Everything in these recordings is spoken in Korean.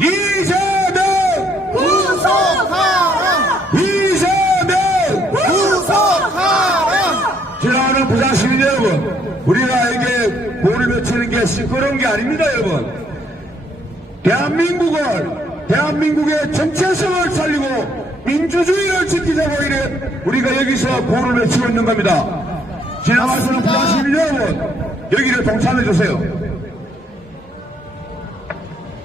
이재명 구속하라! 이재명 구속하라! 지나가는 부산 시민 여러분, 우리가 이게 보를 외치는 게 시끄러운 게 아닙니다, 여러분. 대한민국의 정체성을 살리고 민주주의를 지키자고 이래 우리가 여기서 보를 외치고 있는 겁니다. 지나가시는 부산 시민 여러분, 여기를 동참해 주세요.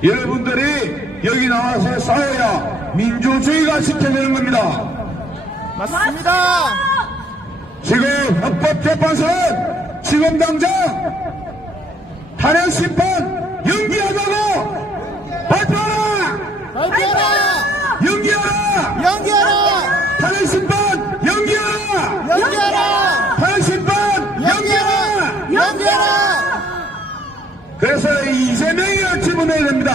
여러분들이 여기 나와서 싸워야 민주주의가 지켜지는 겁니다. 맞습니다! 지금 헌법재판소는 지금 당장 탄핵 심판 연기하자고 발표하라! 발표하라! 연기하라! 연기하라! 탄핵 심판 연기하라! 연기하라! 탄핵 심판 연기하라! 연기하라! 그래서 이재명을 집어넣어야 됩니다.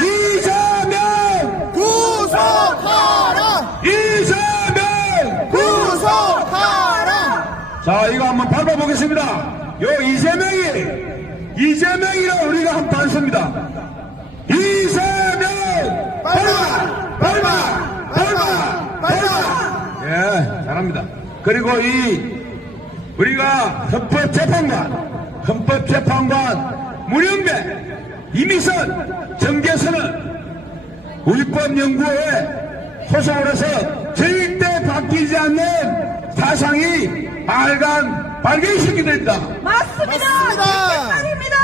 이재명! 구속하라! 이재명! 구속하라! 자, 이거 한번 밟아보겠습니다. 요 이재명이라 우리가 한번 단습니다. 이재명! 밟아! 예, 잘합니다. 그리고 우리가 헌법재판관, 문영배, 이미선, 정계선은 우리법 연구에 소속을 해서 절대 바뀌지 않는 사상이 발견시키됩니다. 맞습니다!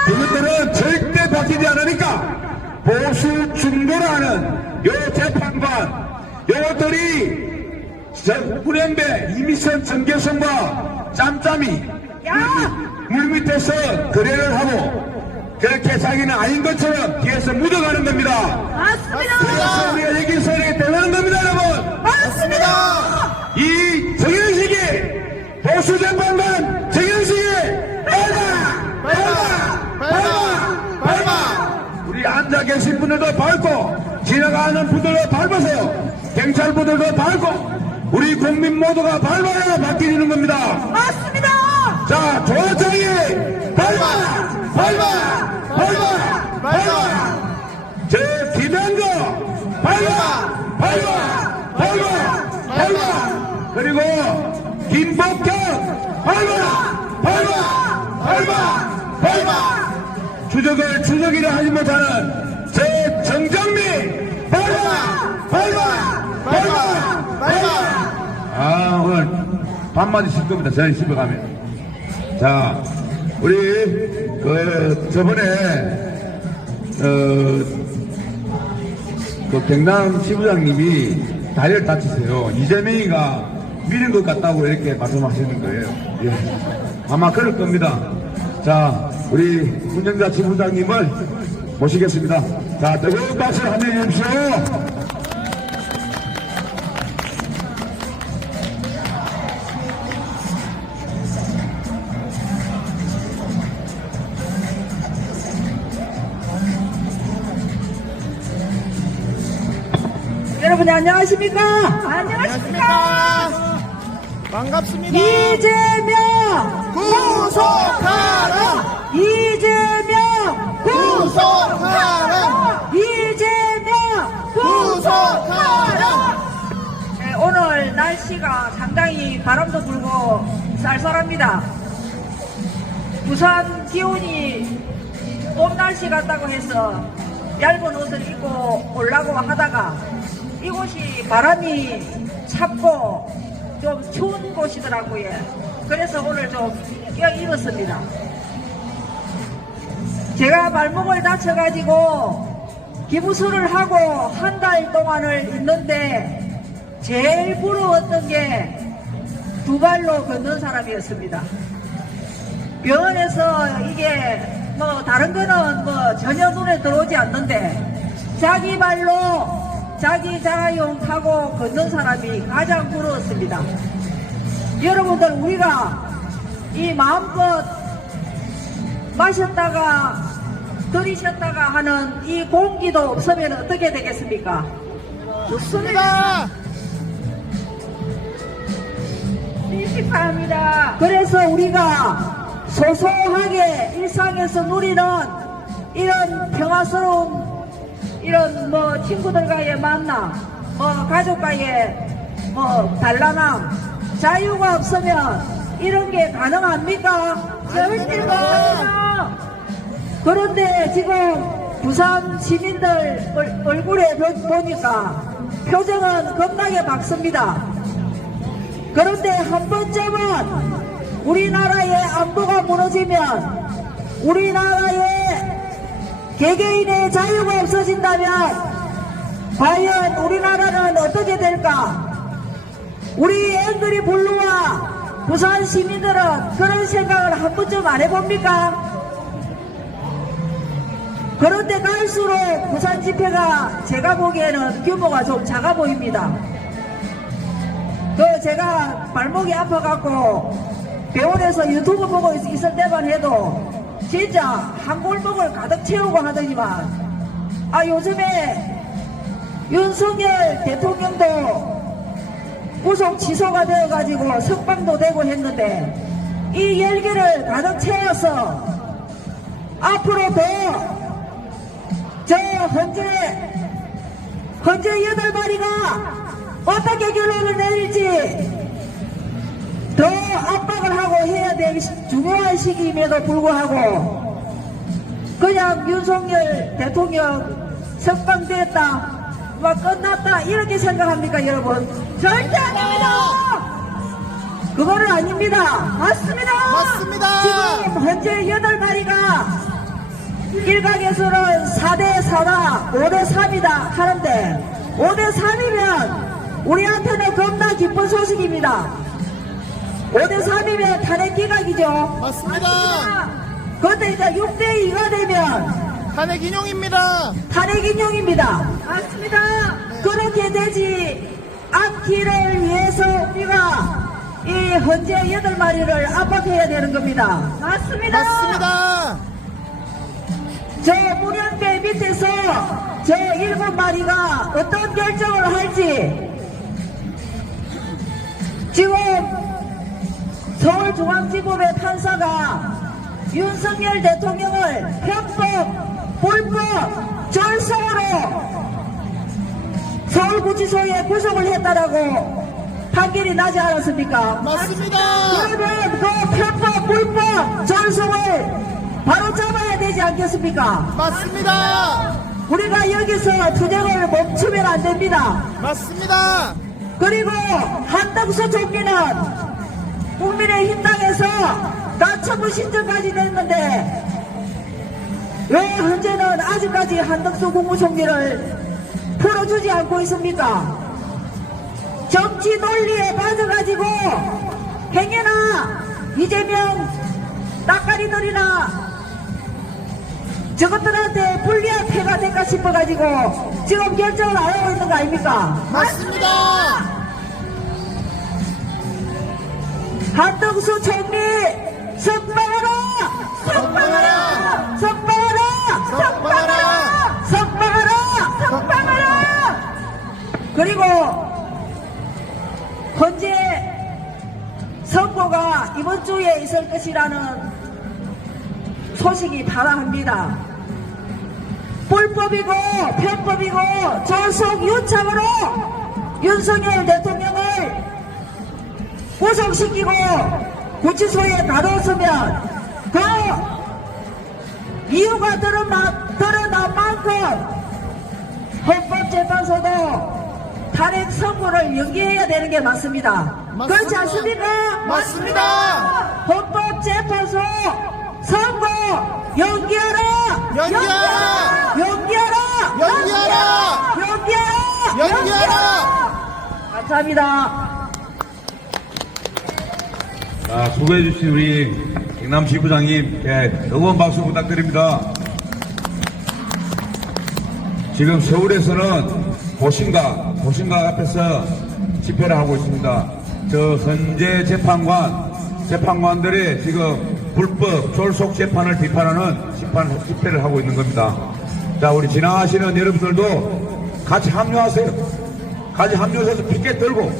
이것들은 절대 바뀌지 않으니까 보수 중도라는 요 재판관, 요것들이 문영배, 이미선, 정계선과 짬짬이 물밑에서 거래를 하고 그렇게 자기는 아닌 것처럼 뒤에서 묻어가는 겁니다. 그래서 우리가 여기서 이렇게 대단한 겁니다, 여러분. 맞습니다! 이 정현식이 보수재판관 정현식이 밟아! 우리 앉아 계신 분들도 밟고 지나가는 분들도 밟으세요. 경찰분들도 밟고 우리 국민 모두가 밟아야 바뀌는 겁니다. 맞습니다! 자, 조차이 밟아! 저 김현거 밟아! 그리고 김복현 밟아! 추적이라 하지 못하는 제 정정미 밟아! 오늘 밤맞이 쓸 겁니다. 저희 집에 가면. 자, 우리 저번에 경남 지부장님이 다리를 다치세요. 이재명이가 미는 것 같다고 이렇게 말씀하시는 거예요. 예. 아마 그럴 겁니다. 자, 우리 문영자 지부장님을 모시겠습니다. 자, 뜨거운 박수 한번 해주십시오. 여러분 안녕하십니까? 안녕하십니까? 반갑습니다! 이재명 구속하라! 이재명 구속하라! 이재명 구속하라! 네, 오늘 날씨가 상당히 바람도 불고 쌀쌀합니다. 부산 기온이 봄 날씨 같다고 해서 얇은 옷을 입고 오려고 하다가 이곳이 바람이 찹고 좀 추운 곳이더라고요. 그래서 오늘 좀 입었습니다. 제가 발목을 다쳐가지고 기부술을 하고 한 달 동안을 있는데 제일 부러웠던 게 두 발로 걷는 사람이었습니다. 병원에서 이게 뭐 다른 거는 뭐 전혀 눈에 들어오지 않는데 자기 발로 자기 자가용 타고 걷는 사람이 가장 부러웠습니다. 여러분들 우리가 이 마음껏 마셨다가 들이셨다가 하는 이 공기도 없으면 어떻게 되겠습니까? 좋습니다! 민식합니다. 그래서 우리가 소소하게 일상에서 누리는 이런 평화스러운 이런 뭐 친구들과의 만남, 뭐 가족과의 뭐 단란함, 자유가 없으면 이런 게 가능합니까? 절대 가능합니다. 그런데 지금 부산 시민들 얼굴에 보니까 표정은 겁나게 밝습니다. 그런데 한 번쯤은 우리나라의 안보가 무너지면, 우리나라의 개개인의 자유가 없어진다면 과연 우리나라는 어떻게 될까? 우리 앵그리 블루와 부산 시민들은 그런 생각을 한 번쯤 안 해봅니까? 그런데 갈수록 부산 집회가 제가 보기에는 규모가 좀 작아 보입니다. 제가 발목이 아파갖고 병원에서 유튜브 보고 있을 때만 해도 진짜 한 골목을 가득 채우고 하더니만, 요즘에 윤석열 대통령도 구속 취소가 되어가지고 석방도 되고 했는데 이 열기를 가득 채워서 앞으로 더 저 헌재 8마리가 어떻게 결론을 내릴지 더 압박을 하고 해야 될 중요한 시기임에도 불구하고 그냥 윤석열 대통령 석방됐다, 막 끝났다 이렇게 생각합니까 여러분? 절대 아닙니다. 그거는 아닙니다. 맞습니다. 맞습니다. 지금 현재 8마리가 일각에서는 4대4다 5대3이다 하는데 5대3이면 우리한테는 겁나 기쁜 소식입니다. 5대3이면 탄핵 기각이죠. 맞습니다. 그런데 이제 6대2가 되면 탄핵 인용입니다. 탄핵 인용입니다. 맞습니다. 그렇게 되지 않기를 위해서 우리가 이 헌재 8마리를 압박해야 되는 겁니다. 맞습니다. 맞습니다. 저 문현배 밑에서 저 7마리가 어떤 결정을 할지 지금 서울중앙지법의 판사가 윤석열 대통령을 편법, 불법, 절성으로 서울구치소에 구속을 했다라고 판결이 나지 않았습니까? 맞습니다. 그러면 그 편법, 불법, 절성을 바로 잡아야 되지 않겠습니까? 맞습니다. 우리가 여기서 투쟁을 멈추면 안 됩니다. 맞습니다. 그리고 한덕수 총리는 국민의힘 당에서 나처분 신청까지 냈는데 왜 현재는 아직까지 한덕수 국무총리를 풀어주지 않고 있습니까? 정치 논리에 빠져가지고 행여나 이재명 따까리들이나 저것들한테 불리한 패가 될까 싶어가지고 지금 결정을 안 하고 있는 거 아닙니까? 맞습니다. 한덕수 총리 석방하라! 석방하라! 석방하라! 석방하라! 석방하라! 석방하라! 그리고 현재 선거가 이번 주에 있을 것이라는 소식이 다다합니다. 불법이고 편법이고 저속 유착으로 윤석열 대통령을 구속시키고 구치소에 가뒀으면 그 이유가 드러난 만큼 헌법재판소도 탄핵 선고를 연기해야 되는 게 맞습니다. 그렇지 않습니까? 맞습니다. 헌법재판소 선고 연기하라! 연기하라! 연기하라! 연기하라! 연기하라! 연기하라! 감사합니다. 자, 수고해주신 우리 경남지부장님, 응원 박수 부탁드립니다. 지금 서울에서는 보신각 앞에서 집회를 하고 있습니다. 저 현재 재판관들의 지금 불법 졸속 재판을 비판하는 집회를 하고 있는 겁니다. 자, 우리 지나가시는 여러분들도 같이 합류하세요. 같이 합류해서 피켓 들고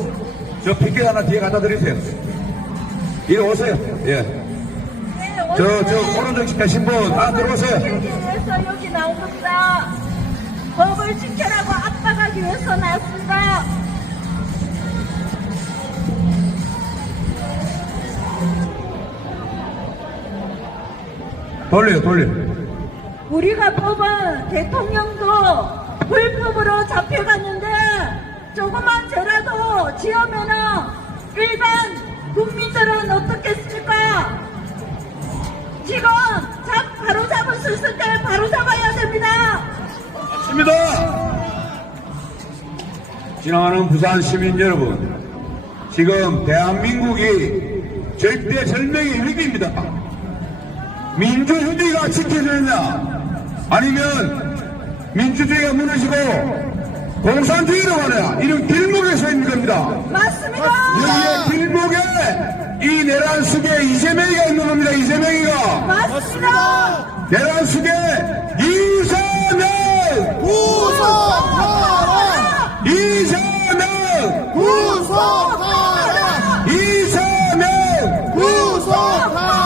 저 피켓 하나 뒤에 갖다 드리세요. 이리 오세요. 예. 저 오른쪽 집회 신분 다 들어오세요. 여기 나온 겁니다. 법을 약속을 지켜라고 압박하기 위해서 나왔습니다. 돌려. 우리가 뽑은 대통령도 불법으로 잡혀갔는데 조그만 죄라도 지으면은 일반 국민들은 어떻겠습니까? 지금 바로 잡을 수 있을 때 바로 잡아야 됩니다. 맞습니다. 지나가는 부산 시민 여러분, 지금 대한민국이 절대절명의 위기입니다. 민주주의가 지켜지느냐, 아니면 민주주의가 무너지고 공산주의로 가느냐, 이런 길목에 서 있는 겁니다. 맞습니다. 여기에 길목에 이 내란 속에 이재명이가 있는 겁니다. 이재명이가. 맞습니다. 내란 속에 이재명! 구속하라! 이재명! 구속하라! 이재명! 구속하라!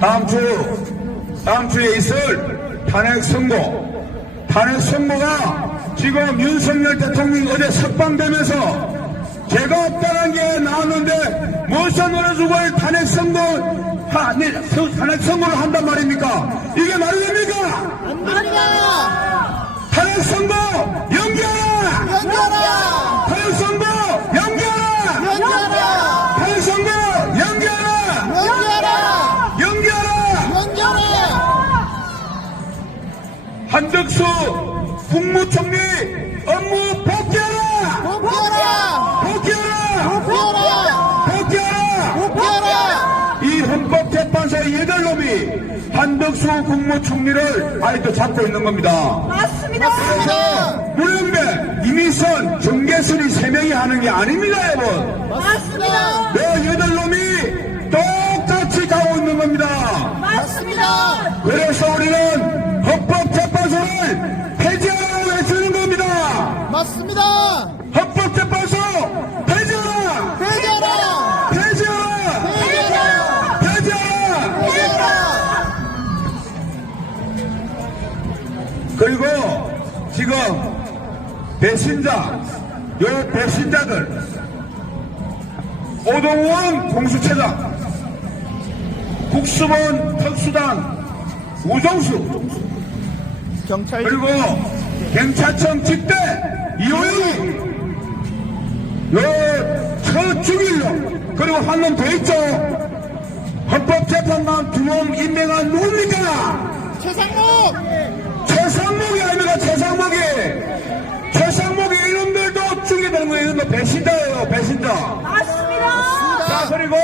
다음 주에 있을 탄핵 선고가 지금 윤석열 대통령이 어제 석방되면서 죄가 없다는 게 나왔는데 무슨 어느 누구를 탄핵 선고를 한단 말입니까? 이게 말이 됩니까? 안 됩니다! 탄핵 선고 연기하라! 연결하라! 탄핵 선고 연기하라! 연결하라! 탄핵 선고 연기하라! 연결하라! 연기하라! 연결하라! 한덕수 국무총리 업무 복귀하라! 복귀하라! 복귀하라! 복귀하라! 복귀하라! 복귀하라! 이 헌법재판소의 8놈이 한덕수 국무총리를 아직도 잡고 있는 겁니다. 맞습니다. 맞습니다! 문영배, 이미선, 정계순이 3명이 하는 게 아닙니다, 여러분. 맞습니다. 내 8놈이 똑같이 가고 있는 겁니다. 맞습니다. 그래서 우리는 헌법재판소를 폐지하라고 외치는 겁니다. 맞습니다! 헌법재판소 폐지하라! 회개하라! 폐지하라! 회개하라! 폐지하라! 회개하라! 그리고 지금 배신자들 오동원 공수처장, 국수본 특수단 우정수, 경찰 그리고 경찰청 집대 이호영이 첫 죽일로, 그리고 한 놈 더 있죠. 헌법재판관 2놈 임명한 누굽니까? 최상목이 아닙니까? 최상목이 이놈들도 죽게 되는 거예요. 이놈도 배신자예요. 배신자. 맞습니다. 자, 그리고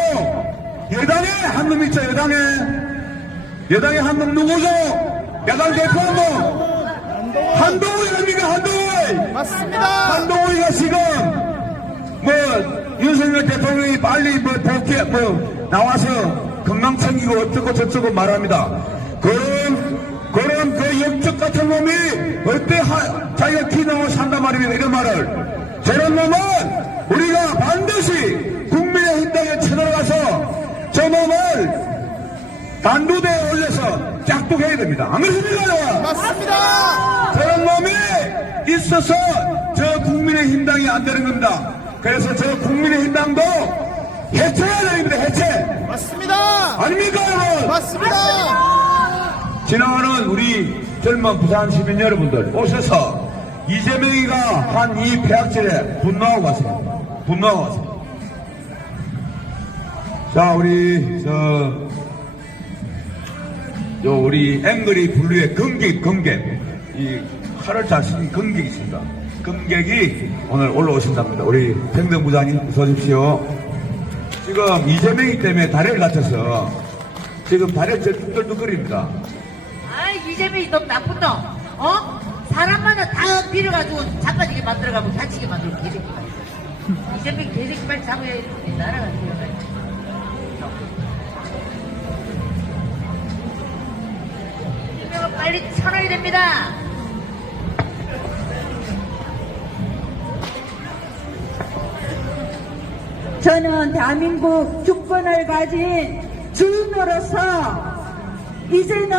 여당에 한 놈 있죠. 여당에 한 놈 누구죠? 야당 대표 한 놈. 한동훈이 아닙니까? 한동훈. 맞습니다! 한동훈이가 지금 윤석열 대통령이 빨리 나와서 건강 챙기고 어쩌고 저쩌고 말합니다. 그런 그 역적 같은 놈이 어때 자기가 기능을 산단 말입니다. 이런 말을. 저런 놈은 우리가 반드시 국민의 힘당에 쳐들어가서 저 놈을 단두대에 올려서 짝둑해야 됩니다. 안 그렇습니까? 맞습니다! 저런 놈이 있어서 저 국민의힘당이 안 되는 겁니다. 그래서 저 국민의힘당도 해체해야 됩니다. 해체. 맞습니다! 아닙니까, 여러분? 맞습니다! 지나가는 우리 젊은 부산 시민 여러분들 오셔서 이재명이가 한 이 폐악질에 분노하고 가세요. 자, 우리 앵그리 블루의 금객, 이 칼을 잘 쓰는 금객이 있습니다. 금객이 오늘 올라오신답니다. 우리 평등부장님 어서 오십시오. 지금 이재명이 때문에 다리를 다쳐서 지금 다리를 쩔뚝거립니다. 아, 이재명이 너무 나쁜 놈. 사람마다 다 밀어가지고 자빠지게 만들어가고 다치게 만들고 개새끼. 이재명 개새끼 빨리 잡아야 돼. 나라가 들어가야 이재명은 빨리 쳐놔야 됩니다. 저는 대한민국 주권을 가진 주인으로서 이제는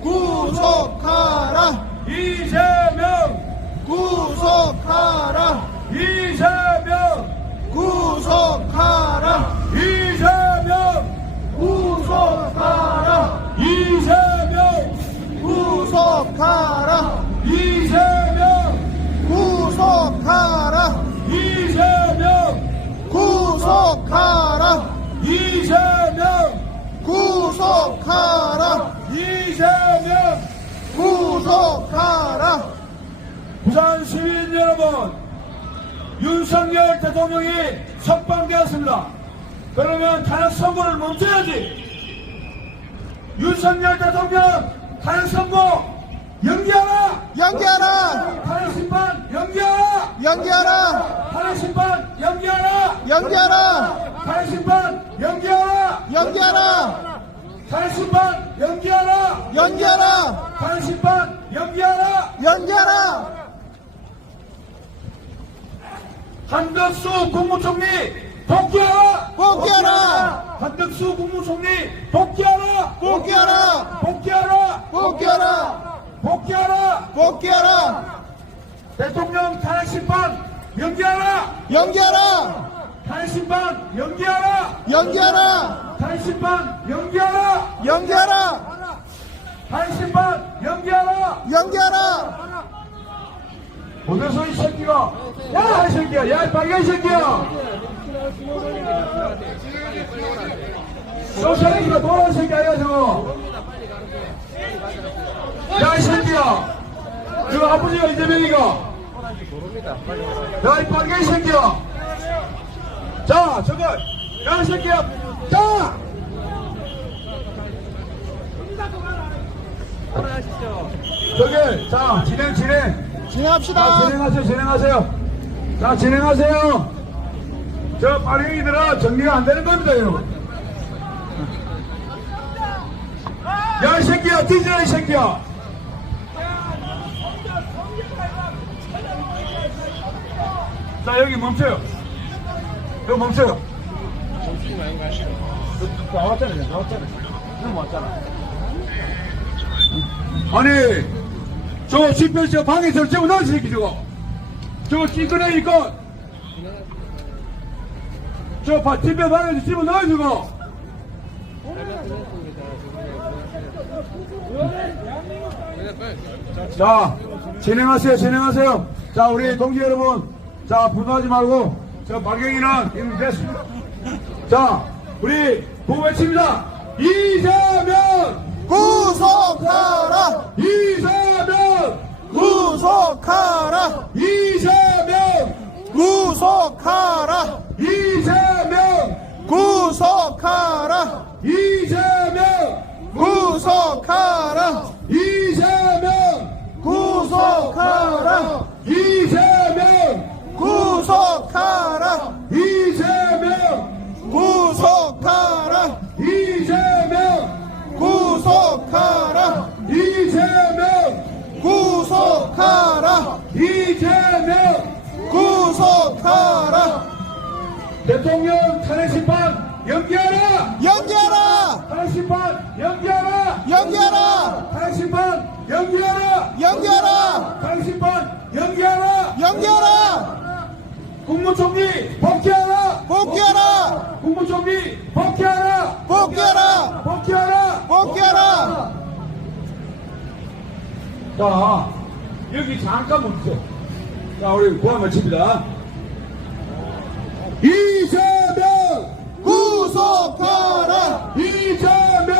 구속하라. 이재명 구속하라. 이재명 구속하라. 이재명 구속하라. 이재명 구속하라. 이재명 구속하라. 이재명 구속하라. 이재명 구속하라. 이재명 구속하라. 부산 시민 여러분, 윤석열 대통령이 석방되었습니다. 그러면 탄핵 선고를 멈춰야지. 윤석열 대통령 탄핵 선고 연기하라. 연기하라. 탄핵 심판 연기하라. 연기하라. 탄핵 심판 연기하라. 연기하라. 탄핵 심판 연기하라. 연기하라. 탄핵 심판 연기하라. 연기하라. 탄핵 심판 연기하라. 연기하라. 한덕수 국무총리 복귀하라. 복귀하라. 한덕수 국무총리 복귀하라. 복귀하라. 복귀하라. 복귀하라. 복귀하라. 복귀하라. 대통령 탄핵 심판 연기하라. 연기하라. 탄핵 심판 연기하라. 연기하라. 탄핵 심판 연기하라. 연기하라. 탄핵 심판 연기하라. 연기하라. 어디서 이 새끼가? 야, 이 새끼야. 야, 이 빨간 새끼야. 저 새끼가 노란 새끼 아니야, 저거. 야, 이 새끼야. 저거 아버지가 이재명이가. 야, 이 빨간 새끼야. 자, 저거. 야, 이 새끼야. 자! 저기, 자, 진행. 진행합시다. 자, 진행하세요. 자, 진행하세요. 저 빨갱이들은 정리가 안 되는 겁니다, 여러분. 야, 이 새끼야, 뒤져라, 이 새끼야. 자, 여기 멈춰요. 여기 멈춰요. 나왔잖아요. 아니, 저 집회시장 방에서 저거 나온 새끼 저거. 저거 찌꺼내니까. 저 집회 방에서 집어넣어 저거. 자, 진행하세요. 자, 우리 동지 여러분. 자, 분노하지 말고. 저 박영희는 이미 됐습니다. 자, 우리 보고외칩니다. 이재명! 구속하라. 이재명! 구속하라. 이재명! 구속하라. 이재명! 구속하라. 이재명! 구속하라. 이재명! 구속하라. 이재명! 구속하라. 이재명! 구속하라. 이재명! 구속하라. 이재명! 구속하라. 이재명! 구속하라. 대통령 탄핵 심판 연기하라! 연기하라. 탄핵 심판 연기하라! 연기하라. 탄핵 심판 연기하라! 연기하라. 탄핵 심판 연기하라! 연기하라. 국무총리 복귀하라! 복귀하라. 국무총리 복귀하라! 복귀하라. 복귀하라! 복귀하라. 자, 여기 잠깐 멈추세요. 자, 우리 고함 마칩니다. 이재명! 구속하라. 이재명!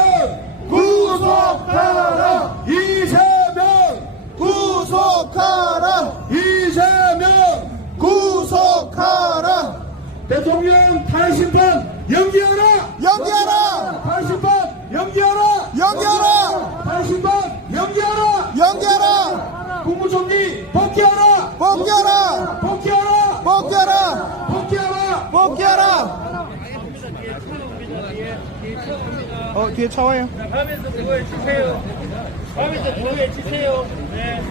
구속하라. 이재명! 구속하라. 이재명! 구속하라. 대통령 탄핵 심판 연기하라! 연기하라. 탄핵 심판 연기하라! 연기하라. 탄핵 심판 연기하라! 연기하라. 국무총리 복귀하라! 복귀하라. 복귀하라! 복귀하라. 복귀하라! 복귀하라. 뒤에 차 와요. 밤에서 그거에 치세요. 밤에서 그거에 치세요. 네.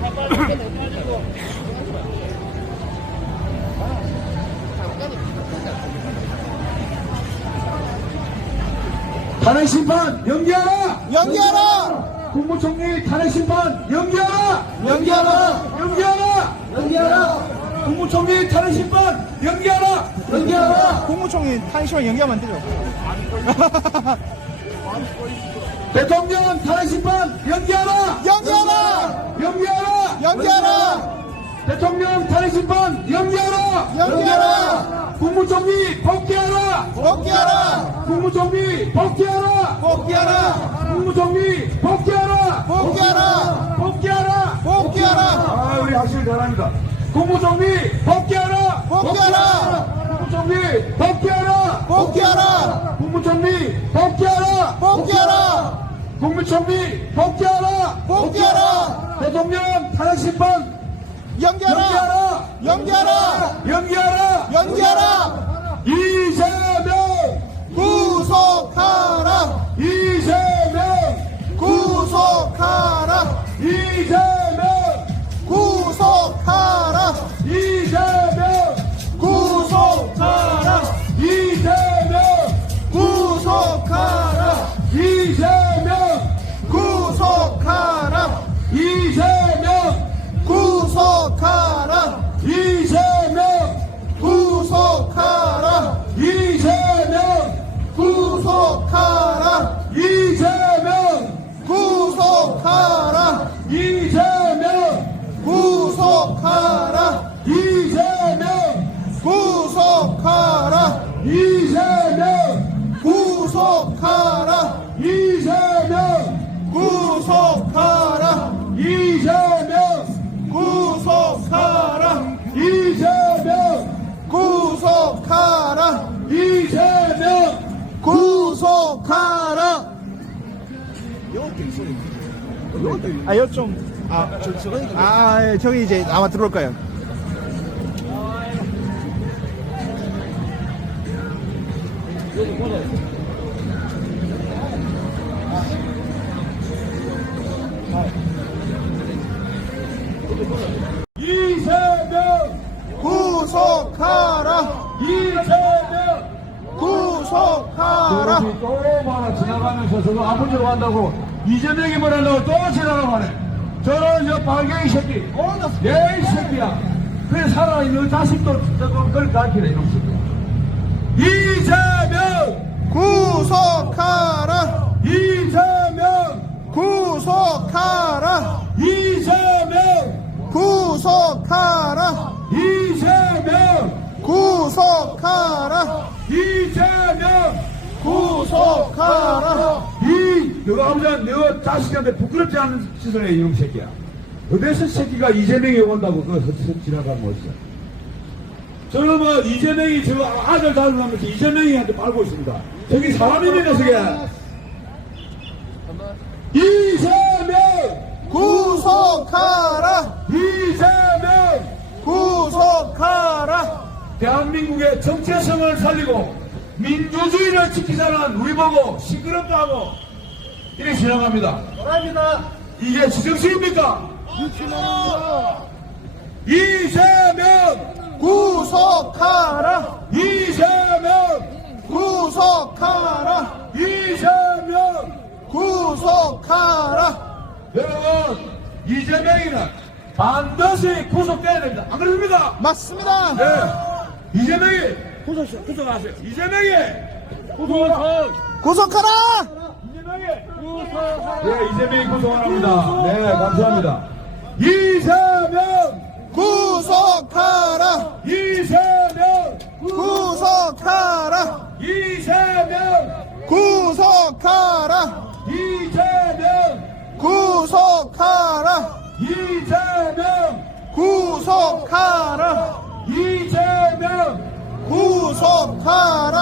다 빠지고, 다 빠지고. 탄핵 심판 연기하라! 연기하라. 국무총리 탄핵 심판 연기하라! 연기하라! 연기하라! 연기하라! 국무총리 탄핵 심판 연기하라! 연기하라! 국무총리 탄핵심판 연기하면 안 되죠. 대통령 탄핵 심판 연기하라! 연기하라! 연기하라! 연기하라! 대통령 탄핵 심판 연기하라! 연기하라! 국무총리 복귀하라! 복귀하라! 국무총리 복귀하라! 복귀하라! 국무총리 복귀하라! 복귀하라! 복귀하라! 복귀하라! 아, 우리 학생 잘합니다. 국무총리 복귀하라! 복귀하라! 국무총리 복귀하라! 복귀하라! 국무총리 복귀하라! 복귀하라! 국무총리 복귀하라! 복귀하라! 대통령 탄핵 심판 연기하라! 연기하라! 연기하라! 연기하라! 연기하라! 이재명! 구속하라! 이재명! 구속하라! 이재명! 구속하라! 이재명! 구속하라! 이재명! 구속하라! 이재명! 구속하라! 이재명! 구속하라! 이재명! 구속하라! 이재명! 구속하라! 이재명! 구속하라! 이재명! 구속하라! 이재명! 구속하라! 이재명! 구속하라! 이재명! 구속하라! 이재명! 구속하라! 이재명! 구속하라! 이재명! 구속하라! 아, 여 좀. 예, 저기 이제 아마 들어올 거예요. 이재명! 구속하라! 이재명! 구속하라! 또 말아 지나가면서 저거 아버지로 간다고 이재명이 뭐라고 또 지나가고 하네. 저는 저 빨갱이 새끼, 내 새끼야. 그래 살아있는 자식도 저거 그걸 가르치네 이놈 새끼야. 이재명! 구속하라! 이재명! 구속하라! 이재명! 구속하라! 이재명! 구속하라! 이재명! 구속하라! 너가 아무튼 너 자식한테 부끄럽지 않은 짓을 해 이놈 새끼야. 어디서 새끼가 이재명이 온다고 그거 지나가면 어디서. 저는 뭐 이재명이 저 아들 다루면서 이재명이한테 빨고 있습니다. 저기 사람입니다 저게. 이재명! 구속하라! 이재명! 구속하라! 대한민국의 정체성을 살리고 민주주의를 지키자는 우리 보고 시끄럽다 하고 이렇게 지나갑니다. 이게 지정신입니까? 이재명! 구속하라! 이재명! 구속하라! 이재명! 구속하라! 여러분 이재명이는 반드시 구속돼야 됩니다. 안 그렇습니까? 맞습니다! 네. 이재명이 구속하세요. 이재명이 구속하라! 이재명이 네, 이재명이 구속합니다. 네, 감사합니다. 이재명! 구속하라! 이재명! 구속하라! 이재명! 구속하라! 이재명! 구속하라! 이재명! 구속하라! 이재명! 구속하라!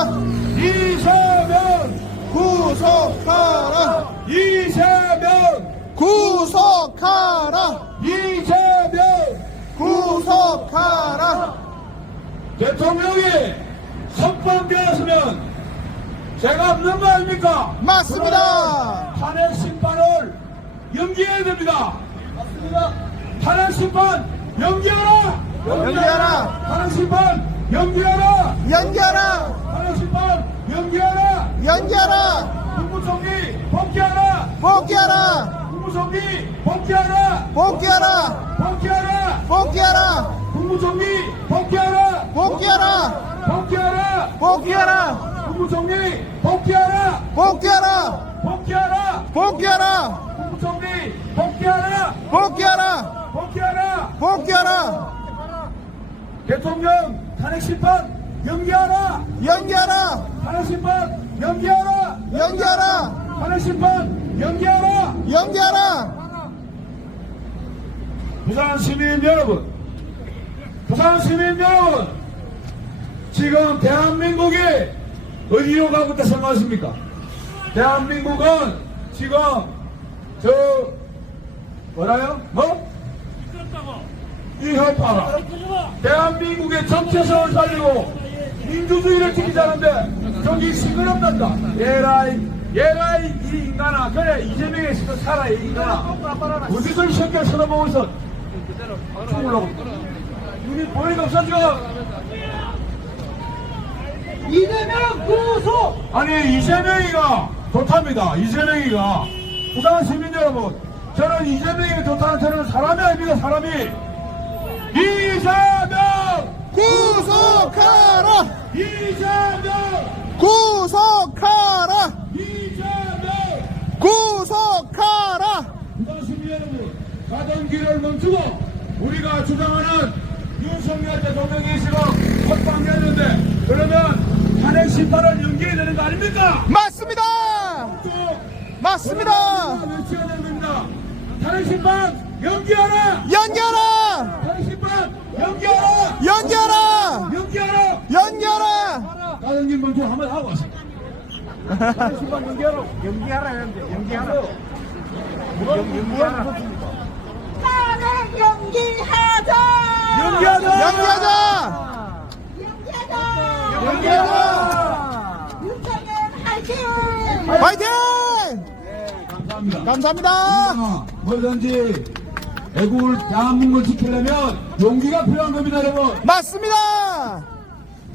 이재명! 구속하라! 이재명! 구속하라! 이재명! 구속하라! 대통령이 석방되었으면 제가 없는 거 아닙니까? 맞습니다! 탄핵 심판을 연기해야 됩니다. 맞습니다. 탄핵 심판 연기하라! 연기하라! 탄핵 심판 연기하라! 연기하라! 탄핵 심판 연기하라! 연기하라! 국무총리 복귀하라! 복귀하라! 국무총리 복귀하라! 복귀하라! 복귀하라! 복귀하라! 국무총리 복귀하라! 복귀하라! 복귀하라! 복귀하라! 국무총리 복귀하라! 복귀하라! 복귀하라! 복귀하라! 국무총리 복귀하라! 복귀하라! 복귀하라! 복귀하라! 대통령 탄핵 심판 연기하라! 연기하라! 탄핵 심판 연기하라! 연기하라! 탄핵 심판 연기하라! 연기하라! 부산 시민 여러분, 부산 시민 여러분, 지금 대한민국이 어디로 가고 있다 생각하십니까? 대한민국은 지금 뭐라요? 이협파라. 대한민국의 정체성을 살리고 민주주의를 지키자는데 저기 시끄럽단다. 얘라이 이 인간아. 그래 이재명의 시끄 살아 이 인간아. 어디서 이 새끼를 쳐다보면서 죽으려고. 눈이 보이가 없어 지금. 이재명 구속! 아니 이재명이가 좋답니다. 이재명이가 부산 시민 여러분, 저는 이재명이 좋다는 저는 사람이 아닙니다. 사람이. 이재명 구속하라! 이재명 구속하라! 이재명. 구속하라! 부산 시민 여러분, 가던 길을 멈추고 우리가 주장하는 윤석열 대통령이 지금 헛방이었는데 그러면 탄핵 심판을 연기해야 되는 거 아닙니까? 맞습니다! 맞습니다! 외쳐야 되는 겁니다. 탄핵 심판 연기하라! 연기하라! 탄핵 심판 연기하라! 연기하라! 연기하라! 연기하라! 다른 길 먼저 한번 하고 왔어. 탄핵 심판 연기하라! 탄핵 연기하자! 연기하자! 연기하자! 연기하자! 윤석열 화이팅! 화이팅! 감사합니다. 감사합니다. 뭐든지 애국을 대한민국을 지키려면 용기가 필요한 겁니다, 여러분. 맞습니다.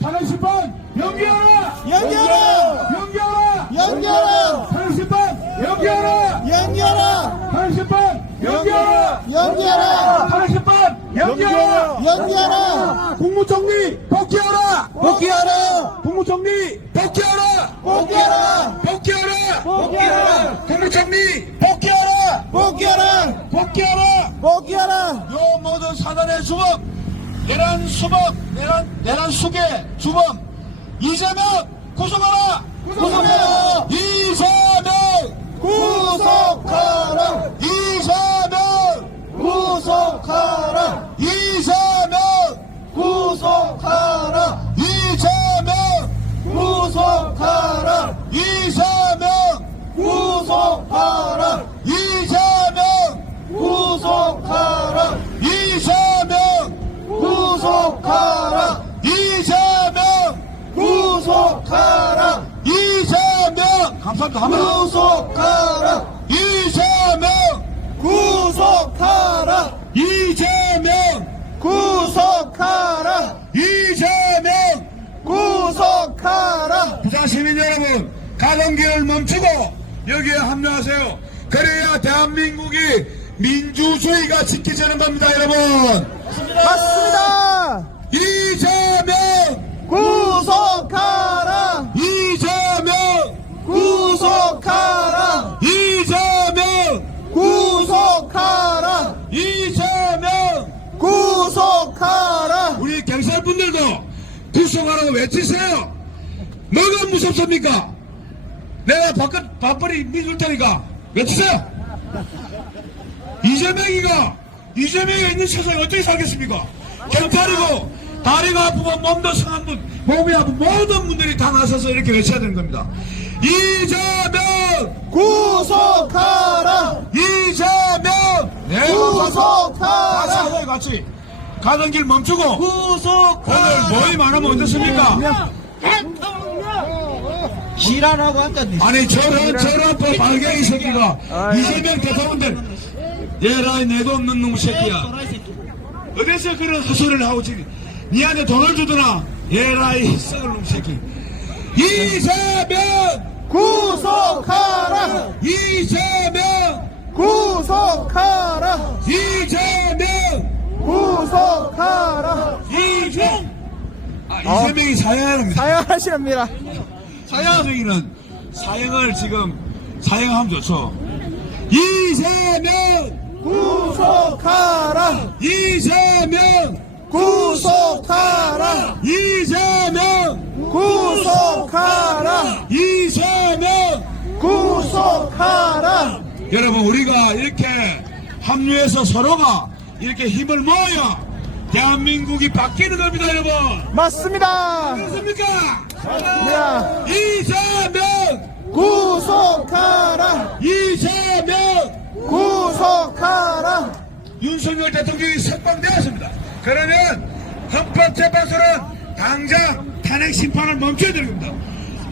탄핵 심판 연기하라! 연기하라! 연기하라! 연기하라! 탄핵 심판 연기하라! 연기하라! 탄핵 심판 연기하라! 연기하라! 탄핵 심판 연기하라! 연기하라! 국무총리 복귀하라! 복귀하라! 국무총리 복귀하라! 복귀하라! 복귀하라! 복귀하라! 국무총리 복귀하라! 복귀하라! 복귀하라! 복귀하라! 요 모든 사단의 주범, 내란 수범, 내란 수계 주범, 이재명 구속하라! 구속하라! 이재명! 구속하라! 이재명! 구속하라! 이재명! 구속하라! 이재명! 구속하라! 이재명! 구속하라! 이재명! 구속하라! 이재명! 구속하라! 이재명! 구속하라! 이재명! 감사합니다. 한번 구속하라! 이재명! 구속하라! 이재명! 구속하라! 이재명! 구속하라! 부산 시민 여러분, 가던 길을 멈추고 여기에 합류하세요. 그래야 대한민국이 민주주의가 지켜지는 겁니다, 여러분. 맞습니다! 이재명! 구속하라! 이재명! 구속하라! 이재명! 구속하라! 이재명! 구속하라! 우리 경찰분들도 구속하라고 외치세요. 뭐가 무섭습니까? 내가 밥벌이 믿을 테니까 외치세요. 이재명이 있는 세상에 어떻게 살겠습니까? 경찰이고 다리가 아프고 몸도 상한 분, 몸이 아픈 모든 분들이 다 나서서 이렇게 외쳐야 되는 겁니다. 이재명! 구속하라! 이재명! 네, 구속하라! 같이 가던 길 멈추고 구속하라! 오늘 모임 안 하면 어떻습니까? 지랄하고 앉았네. 아니 저런 또 발갱이 새끼가 이재명 대통령들 얘라 내도 없는 놈 새끼야. 어디서 그런 헛소리를 하고 지금 니한테 돈을 주더나 얘라 이 썩을 놈 새끼. 이재명! 구속하라! 이재명! 구속하라. 이재명! 구속하라. 이재명이 사형합니다. 사양하시랍니다. 사형하기는 사형을 지금 사형하면 좋죠. 이재명! 구속하라. 이재명! 구속하라. 이재명! 구속하라. 이재명! 구속하라. 여러분, 우리가 이렇게 합류해서 서로가 이렇게 힘을 모아야 대한민국이 바뀌는 겁니다, 여러분. 맞습니다. 그렇습니까? 야. 이재명! 구속하라. 이재명! 구속하라. 윤석열 대통령이 석방되었습니다. 그러면 헌법재판소는 당장 탄핵 심판을 멈춰야 됩니다.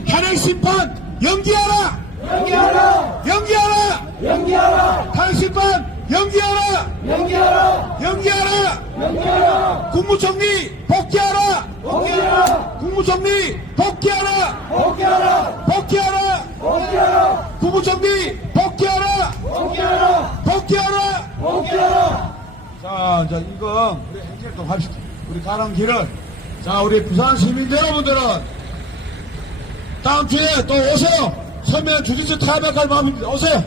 탄핵 심판 연기하라! 연기하라. 연기하라! 연기하라. 탄핵 심판 연기하라! 연기하라. 연기하라! 연기하라. 국무총리 복귀하라! 복귀하라. 국무총리 복귀하라! 복귀하라. 복귀하라! 복귀하라. 국무총리 복귀하라! 복귀하라. 복귀하라! 복귀하라. 자, 이거 우리 행실 좀 합시다. 우리 가는 길은. 자, 우리 부산 시민 여러분들은 다음 주에 또 오세요. 서면 주짓수 타백할 마음입니다. 오세요.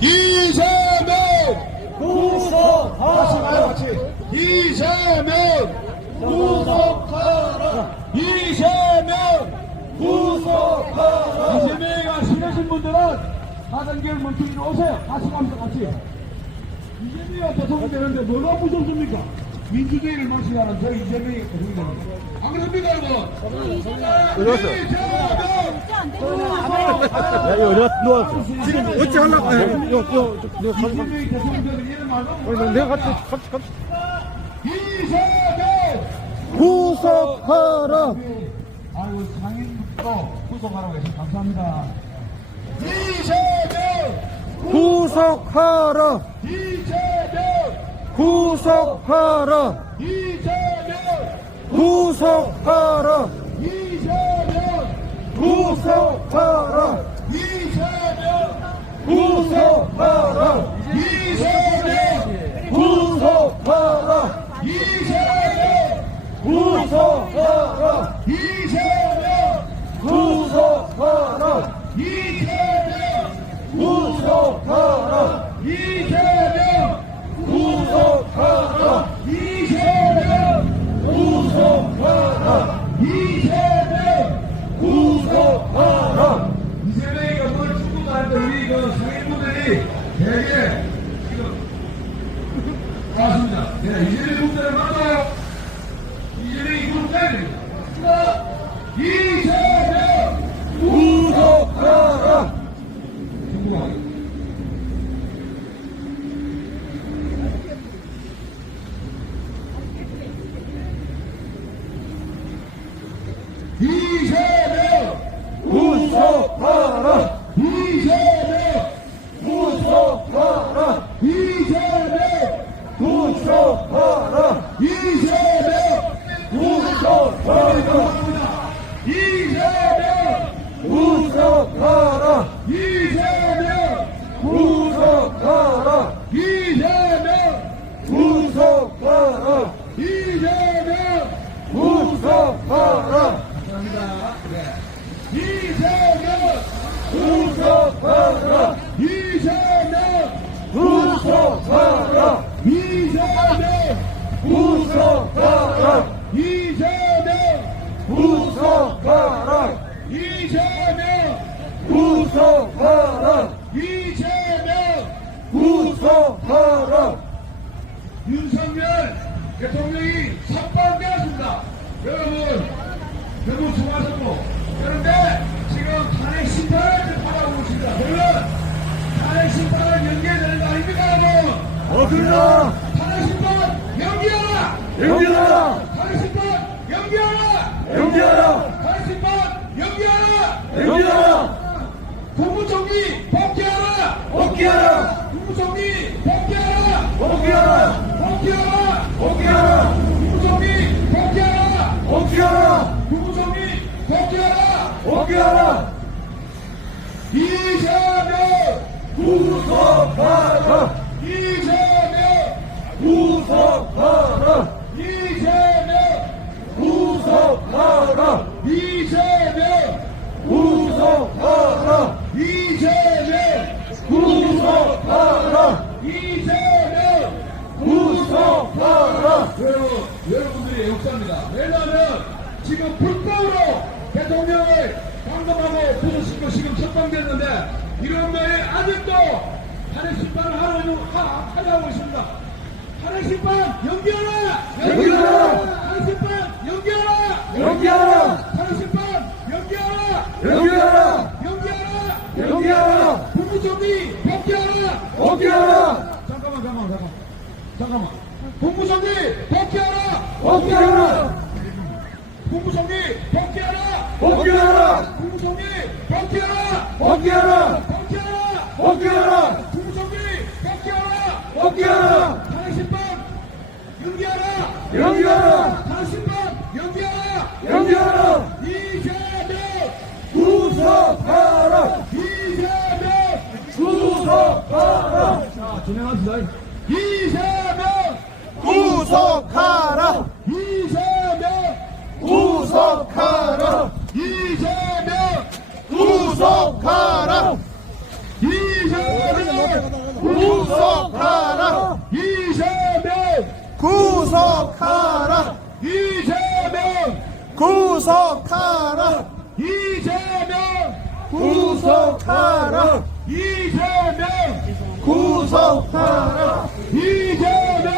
이재명! 구속하라. 같이 가요, 같이. 이재명! 구속하라. 이재명! 구속하라. 이재명이가 싫으신 분들은 가던 길 멈추기로 오세요. 같이 갑니다, 같이. 이재명이가 대통령 되는데 뭐가 무섭습니까? 민주주의를 망치하는 저 이재명이 대통령 됩니다. 안 그렇습니까, 여러분? 이재명! 어찌 하려고 해? 이재명이 대통령 되는 이런 말도 내가 같이. 이재명! 구속하라. 아이고, 상인도 구속하라고 해서 감사합니다. 이재명! 구속하라. 이재명! 구속하라. 이재명! 구속하라. 이재명! 구속하라. 이재명! 구속하라. 이재명! 구속하라. 이재명! 구속하라. 이재명! 구속하라. 이재명! 구속하라. 이재명! 구속하라. 이재명! 구속하라. 이재명! 구속하라. 이재명이가 뭘 죽고도 하는데 우리 그 상인분들이 되게 지금 맞습니다. 이재명 국대를 맞아요. 이재명이 국대야 됩니다. 이재명! 구속하라. 이재명! 구속하라. 이재명! 구속하라. 이재명! 구속하라. 이재명! 구속하라. 이재명! 구속하라. 이재명! 구속하라. 이재명! 구속하라. 이재명! 구속하라. 이재명! 구속하라. 이재명! 구속하라. 이재명! 구속하라. 이재명! 구속하라. 이재명! 구속하라. 이재명! 구속하라. 윤석열 대통령이 석방되었습니다. 여러분, 너무 수고하셨고, 그런데 지금 탄핵 심판을 바라보고 있습니다. 그러면 탄핵 심판을 연기해야 되는 거 아닙니까, 여러분? 그러나 탄핵 심판 연기하라! 연기하라. 탄핵 심판 연기하라! 연기하라. 탄핵 심판 연기하라! 연기하라. 국무총리 복귀하라! 복귀하라. 국무총리 복귀하라! 복귀하라. 복귀하라! 복귀하라. 국무총리 복귀하라! 복귀하라. 국무총리 복귀하라! 복귀하라. 이재명! 구속하라. 이재명 구속하라. 이재명 구속하라. 이재명 구속하라. 이재명 구속하라. 이재명 구속하라. 여러분들이 애국자입니다. 왜냐하면 지금 불법으로 대통령을 방금하고 부서시키고 지금 석방됐는데 이런 거에 아직도 탄핵 심판을 하려고 있습니다. 탄핵 심판 연기하라! 연기하라! 탄핵 심판 연기하라! 연기하라! 탄핵 심판 연기하라! 연기하라! 연기하라! 연기하라! 국무총리 복귀하라! 복귀하라! 잠깐만. 국무총리 복귀하라! 복귀하라! 국무총리 복귀하라! 복귀하라! 국무총리 복귀하라! 복귀하라! 복귀하라! 복귀하라! 국무총리 복귀하라! 복귀하라! 탄핵 심판 연기하라! 연기하라! 탄핵 심판 연기하라! 연기하라! 이재명 구속하라! 이재명 구속하라! 자, 진행합시다. 이재명 구속하라! 이재명 구속하라! 이재명 구속하라! 이재명 구속하라! 이재명 구속하라! 이재명 구속하라! 이재명 구속하라! 이재명 구속하라! 이재명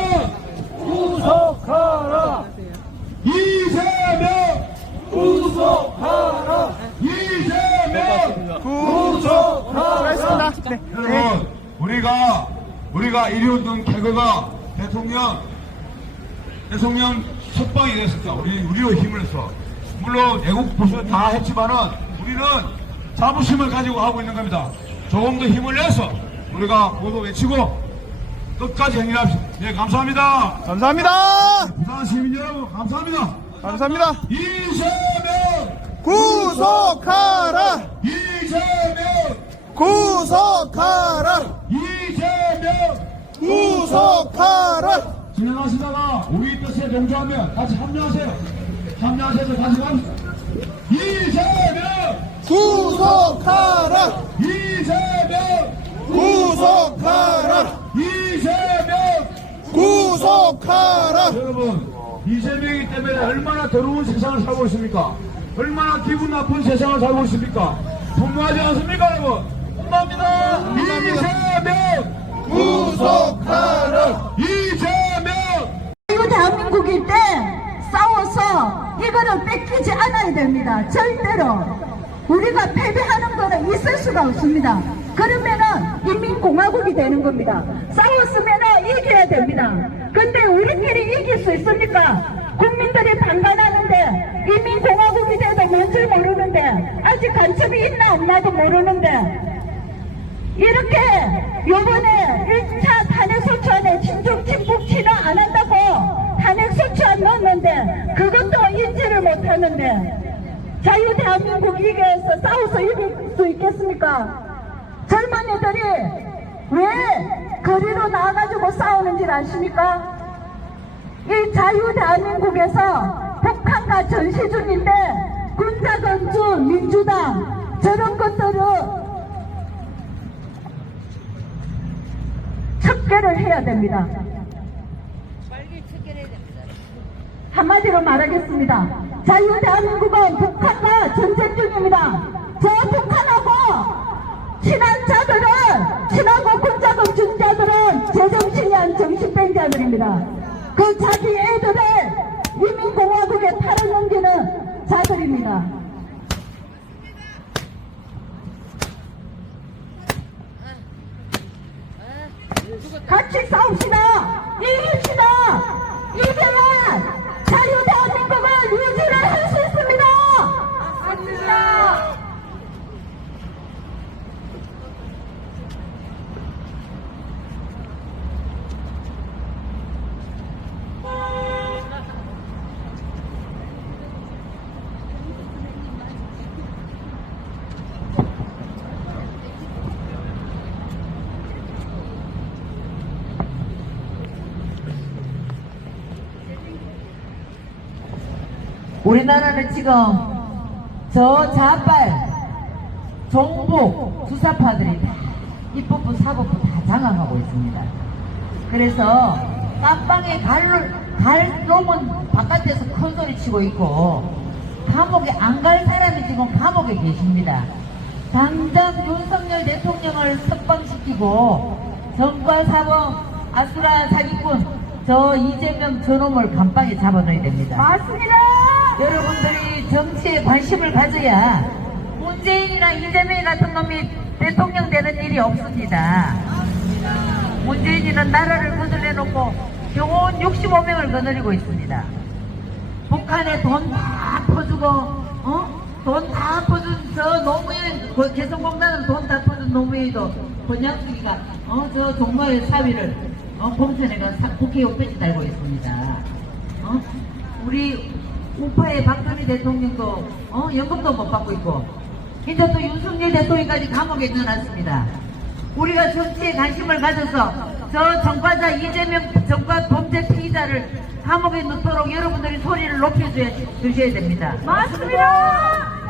구속하라! 이재명 구속하라! 이재명 구속하라! 네. 여러분, 우리가 이루어둔 개그가 대통령 석방이 됐습니다. 우리로 힘을 써. 물론 애국 보수 다 했지만은 우리는 자부심을 가지고 하고 있는 겁니다. 조금 더 힘을 내서 우리가 모두 외치고 끝까지 행진합시다. 네, 감사합니다. 감사합니다! 부산 시민 여러분, 감사합니다. 감사합니다! 이재명 구속하라! 이재명 구속하라! 이재명 구속하라! 진행하시다가 우리 뜻에 동조하면 같이 합류하세요. 합류하셔서 다시 갑시다. 이재명 구속하라! 이재명 구속하라! 이재명 구속하라! 여러분, 이재명이 때문에 얼마나 더러운 세상을 살고 있습니까? 얼마나 기분 나쁜 세상을 살고 있습니까? 분노하지 않습니까, 여러분? 분노합니다. 이재명 구속하라! 이재명 이거 대한민국일 때 싸워서 이거를 뺏기지 않아야 됩니다. 절대로. 우리가 패배하는 거는 있을 수가 없습니다. 그러면은 인민공화국이 되는 겁니다. 싸웠으면은 이겨야 됩니다. 근데 우리끼리 이길 수 있습니까? 국민들이 반발하는데 인민공화국이 돼도 뭔지 모르는데 아직 간첩이 있나 없나도 모르는데 이렇게 요번에 1차 탄핵소추안에 친북 친화 안 한다고 탄핵소추안 넣었는데 그것도 인지를 못하는데 자유대한민국 이겨서 싸워서 이길 수 있겠습니까? 젊은이들이 왜 거리로 나와가지고 싸우는지 아십니까? 이 자유대한민국에서 북한과 전시 중인데 군자건주 민주당 저런 것들을 척결을 해야 됩니다. 한마디로 말하겠습니다. 자유대한민국은 북한과 전쟁 중입니다. 저 북한하고 친한 자들은, 친하고 군자금 준 자들은 제정신이 안 정신병 자들입니다. 그 자기 애들을 인민공화국에 팔아넘기는 자들입니다. 같이 싸웁시다. 이깁시다. 이겨야 자유대한민국을 유지를 할 수 있습니다. 맞습니다. 우리나라는 지금 저 좌빨, 종북, 주사파들이 다 입법부, 사법부 다 장악하고 있습니다. 그래서 깜빵에 갈 놈은 바깥에서 큰 소리 치고 있고 감옥에 안 갈 사람이 지금 감옥에 계십니다. 당장 윤석열 대통령을 석방시키고 정과 사범, 아수라 사기꾼, 저 이재명 저놈을 감방에 잡아넣어야 됩니다. 맞습니다. 여러분들이 정치에 관심을 가져야 문재인이나 이재명 같은 놈이 대통령 되는 일이 없습니다. 문재인이는 나라를 거들내놓고 병원 65명을 거느리고 있습니다. 북한에 돈 다 퍼주고 돈 다 퍼준 저 노무현 개성공단은 돈 다 퍼준 노무현도 권양숙이가 저 종로의 사위를 봉천에가 국회의원 배지 달고 있습니다. 우리 우파의 박근혜 대통령도 연금도 못 받고 있고 이제 또 윤석열 대통령까지 감옥에 넣어놨습니다. 우리가 정치에 관심을 가져서 저 정과자 이재명 정과 범죄 피의자를 감옥에 넣도록 여러분들이 소리를 높여주셔야 됩니다. 맞습니다.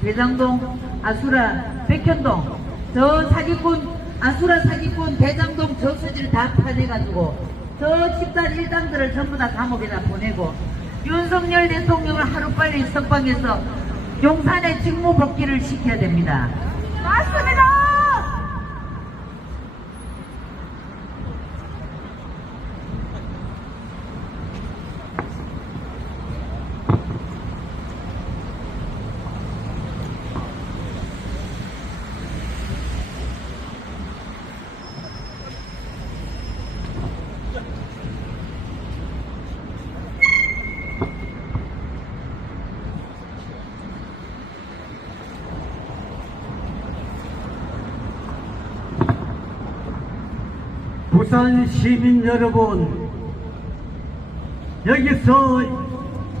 대장동, 아수라, 백현동, 저 사기꾼, 아수라 사기꾼, 대장동 저수지를 다 파내가지고 저 집단 일당들을 전부 다 감옥에다 보내고 윤석열 대통령을 하루빨리 석방해서 용산에 직무 복귀를 시켜야 됩니다. 맞습니다. 부산 시민 여러분, 여기서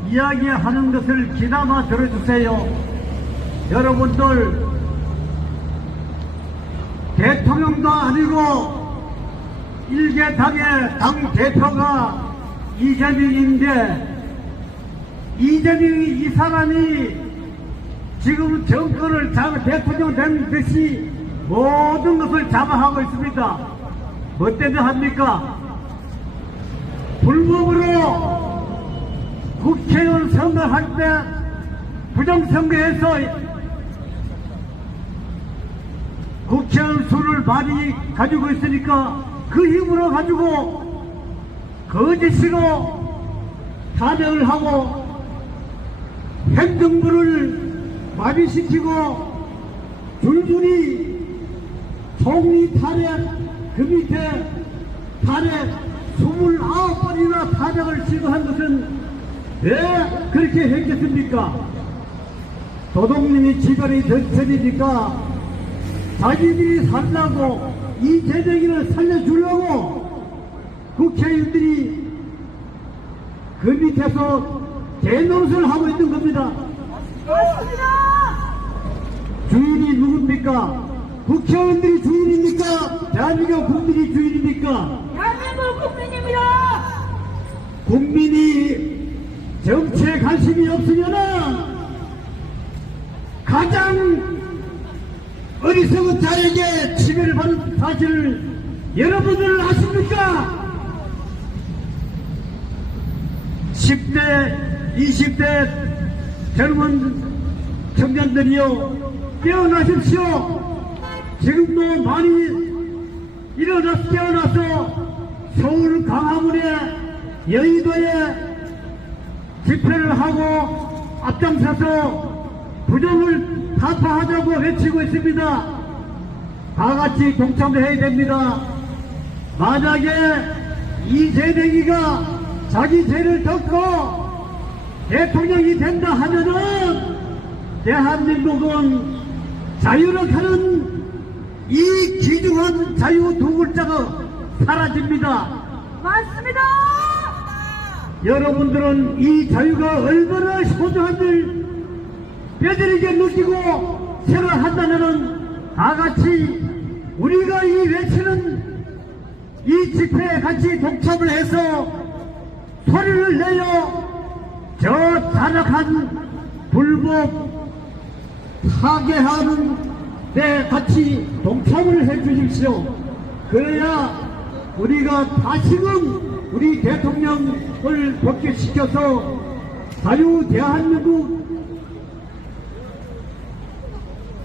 이야기하는 것을 귀담아 들어주세요. 여러분들, 대통령도 아니고 일개당의 당대표가 이재명인데, 이재명이 이 사람이 지금 정권을 대통령 된 듯이 모든 것을 잡아하고 있습니다. 뭐 때문에 합니까? 불법으로 국회의원 선거할 때 부정선거해서 국회의원 수를 많이 가지고 있으니까 그 힘으로 가지고 거짓으로 탄핵을 하고 행정부를 마비시키고 줄줄이 총리 탄핵, 그 밑에 탄핵 29번이나 탄핵을 시도한 것은 왜 그렇게 했겠습니까? 도둑님이 지간이 던쳐지니까 자기들이 살라고 이재명이를 살려주려고 국회의원들이 그 밑에서 대노릇을 하고 있는 겁니다. 주인이 누굽니까? 국회의원들이 주인입니까? 대한민국 국민이 주인입니까? 대한민국 국민입니다. 국민이 정치에 관심이 없으면 가장 어리석은 자에게 지배를 받는 사실을 여러분들 아십니까? 10대, 20대 젊은 청년들이요, 깨어나십시오. 지금도 많이 깨어나서 서울 광화문에 여의도에 집회를 하고 앞장서서 부정을 타파하자고 외치고 있습니다. 다 같이 동참해야 됩니다. 만약에 이재명이가 자기 죄를 덮고 대통령이 된다 하면은 대한민국은 자유롭다는 이 귀중한 자유 두 글자가 사라집니다. 맞습니다. 여러분들은 이 자유가 얼마나 소중한지 뼈저리게 느끼고 생각한다면 다 같이 우리가 이 외치는 이 집회에 같이 동참을 해서 소리를 내어 저 잔악한 불법 파괴하는 데 같이 동참을 해 주십시오. 그래야 우리가 다시금 우리 대통령을 복귀시켜서 자유 대한민국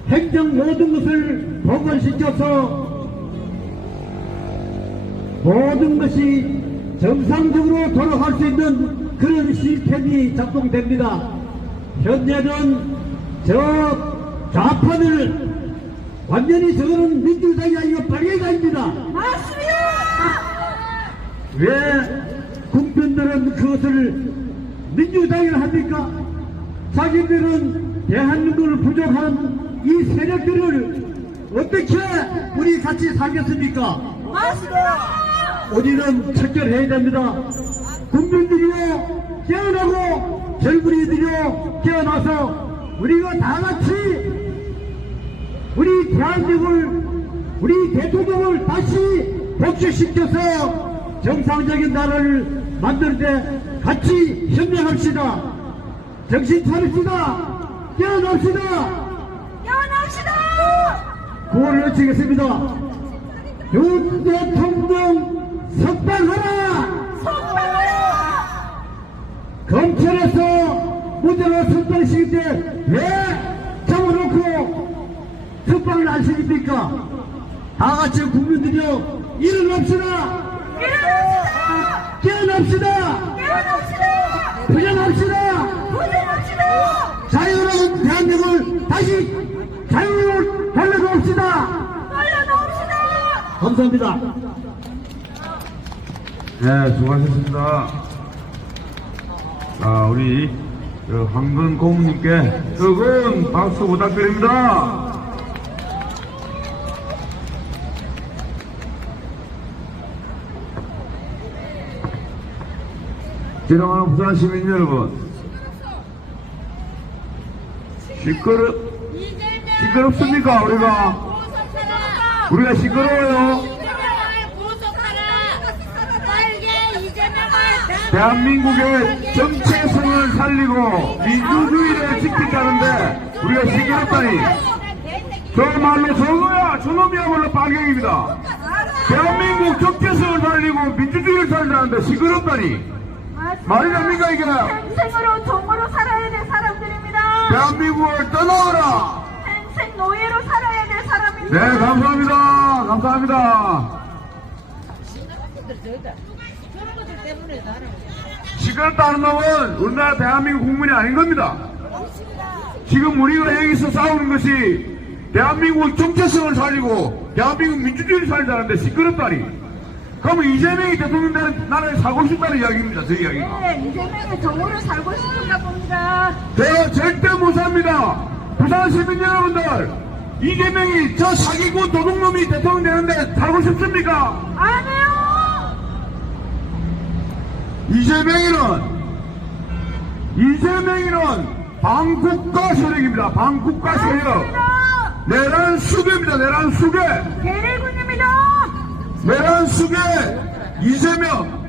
행정 모든 것을 복원시켜서 모든 것이 정상적으로 돌아갈 수 있는 그런 시스템이 작동됩니다. 현재는 저 좌파들 완전히 저거는 민주당이 아니고 빨갱이입니다. 맞습니다. 왜 국민들은 그것을 민주당이라 합니까? 자기들은 대한민국을 부족한 이 세력들을 어떻게 우리 같이 살겠습니까? 맞습니다. 우리는 척결해야 됩니다. 국민들이요 깨어나고 젊은이들이요 깨어나서 우리가 다 같이 우리 대한민국을 우리 대통령을 다시 복귀시켜서 정상적인 나라를 만들 때 같이 협력합시다. 정신 차립시다. 깨어납시다. 깨어납시다. 구호를 외치겠습니다. 윤 대통령 석방하라! 석방하라. 검찰에서 무죄로 석방시킬 때 왜 잡아놓고 석방을 안 시킵니까? 다 같이 국민들이요 일어납시다! 일어납시다. 깨어납시다! 깨어납시다. 부정합시다! 부정합시다. 자유로운 대한민국을 다시 자유로 돌려놓읍시다! 돌려놓읍시다. 감사합니다. 네, 수고하셨습니다. 자, 우리 황근 고문님께 뜨거운 박수 부탁드립니다. 지나가는 부산 시민 여러분, 시끄럽습니까? 우리가 시끄러워요. 대한민국의 정체성을 살리고 민주주의를 지킨다는데 우리가 시끄럽다니, 저말로 저거야, 저놈이야말로 파격입니다. 대한민국 정체성을 살리고 민주주의를 살리는데 시끄럽다니 말이 됩니까 이게? 생생으로 종으로 살아야 될 사람들입니다. 대한민국을 떠나오라. 생생 노예로 살아야 될 사람입니다. 네, 감사합니다. 감사합니다. 시끄럽다는 놈은 우리나라 대한민국 국민이 아닌 겁니다. 지금 우리가 여기서 싸우는 것이 대한민국 정체성을 살리고 대한민국 민주주의를 살리자는데 시끄럽다니. 그러면 이재명이 대통령 되는 나라에 살고 싶다는 이야기입니다. 저 이야기가. 네, 이재명이 종으로 살고 싶은가 봅니다. 제가 절대 못 삽니다. 부산 시민 여러분들, 이재명이 저 사기꾼 도둑놈이 대통령 되는데 살고 싶습니까? 아니요. 이재명이는 반국가 세력입니다. 반국가 세력. 내란 수괴입니다. 내란 수괴. 대리군입니다. 내란 수괴. 이재명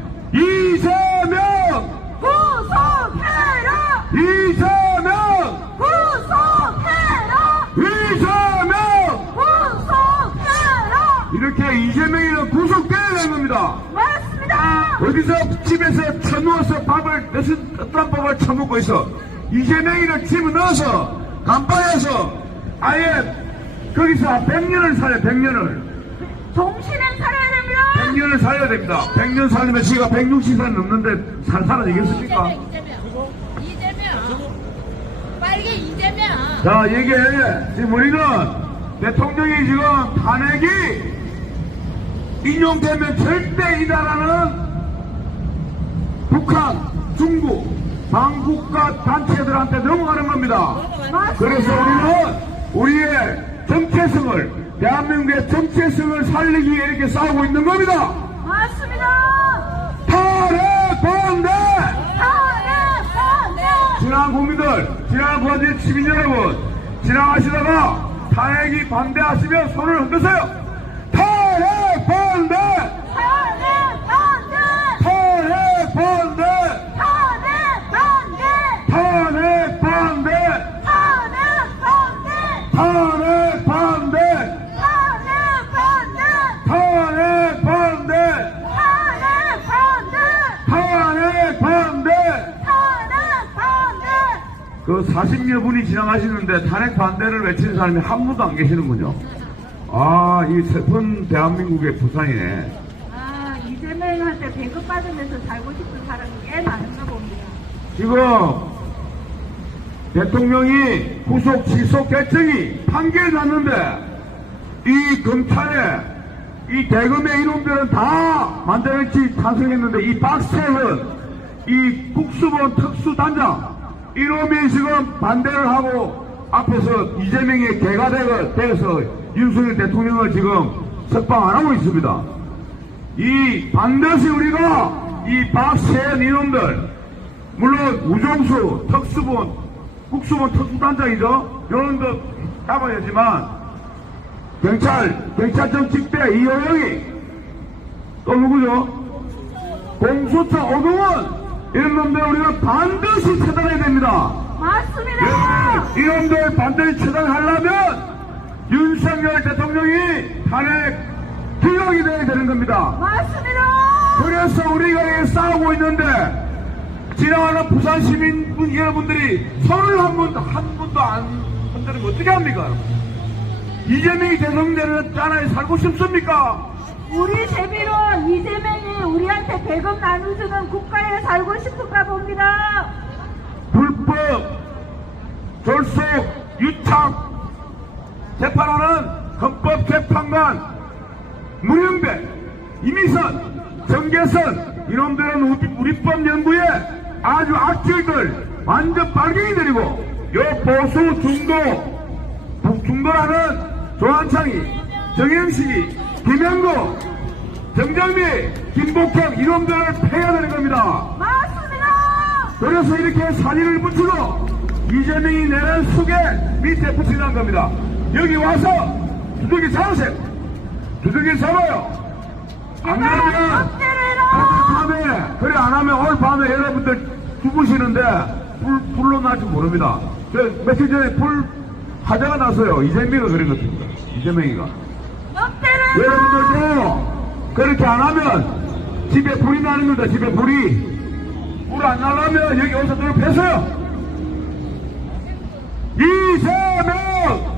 구속해라. 구속해라. 이렇게 이재명이는 구속돼야 되는 겁니다. 맞습니다. 어디서 집에서 쳐누워서 밥을 어떤 밥을 처먹고 있어. 이재명이를 집어넣어서 간판에서 아예 거기서 100년을 살아요. 100년을. 정신은 살아야 됩니다. 100년을 살아야 됩니다. 100년 살면 지가 160살 넘는데 살아지겠습니까? 이재명. 빨개 이재명. 자, 이게 지금 우리는 대통령이 지금 탄핵이 인용되면 절대 이 나라는 북한, 중국, 반국가 단체들한테 넘어가는 겁니다. 그래서 우리는 우리의 정체성을, 대한민국의 정체성을 살리기 위해 이렇게 싸우고 있는 겁니다. 맞습니다. 탄핵 반대! 탄핵 반대. 지난 국민들, 지난 부산 시민 여러분, 지나가시다가 탄핵이 반대하시면 손을 흔드세요. 탄핵 반대! 탄핵 반대. 탄핵 반대! 탄핵 반대. 40여 분이 지나가시는데 탄핵 반대를 외치는 사람이 한 분도 안 계시는군요. 아, 이 슬픈 대한민국의 부산이네. 아, 이재명한테 배급 받으면서 살고 싶은 사람이 꽤 많은가 봅니다. 지금 대통령이 구속 취소 결정이 판결 났는데 이 검찰에 이 대검의 이놈들은 다 만장일치 찬성했는데 이 박세훈 이 국수본 특수단장 이놈이 지금 반대를 하고 앞에서 이재명의 개가 돼서 윤석열 대통령을 지금 석방 안 하고 있습니다. 이 반드시 우리가 이 박세훈 이놈들 물론 우정수 특수본 국수본 특수단장이죠. 이놈도 잡아야지만 경찰청 직대 이호영이 또 누구죠? 공수처 오동원 이런 놈들 우리가 반드시 처단해야 됩니다. 맞습니다. 예, 이놈들 반드시 처단하려면 윤석열 대통령이 탄핵 기각이 돼야 되는 겁니다. 맞습니다. 그래서 우리가 싸우고 있는데 지나가는 부산 시민 여러분들이 손을 한 번도 안 흔들면 어떻게 합니까? 이재명이 대통령되는 나라에 살고 싶습니까? 우리 재미로 이재명이 우리한테 배급 나눠주는 국가에 살고 싶은가 봅니다. 불법 졸속 유착 재판하는 헌법재판관 문영배 이미선 정계선 이놈들은 우리법 연구에 아주 악질들 완전 빨갱이 들이고 요 보수 중도라는 조한창이 정영식이 김영구 정정미 김복형 이놈들을 패야 되는 겁니다. 맞습니다. 그래서 이렇게 사진을 붙이고 이재명이 내는 수계 밑에 붙이는 겁니다. 여기 와서 두들기 잡으세요. 두들기 잡아요. 안 그러면 오늘 밤에 그래 안 하면 오늘 밤에 여러분들 죽으시는데 불로 날지 모릅니다. 며칠 전에 불 화재가 났어요. 이재명이가 그런 것입니다. 이재명이가. 여러분들도 그렇게 안 하면 집에 불이 나는 겁니다. 집에 불이. 불 안 나려면 여기 어디서 들어 패세요. 이재명!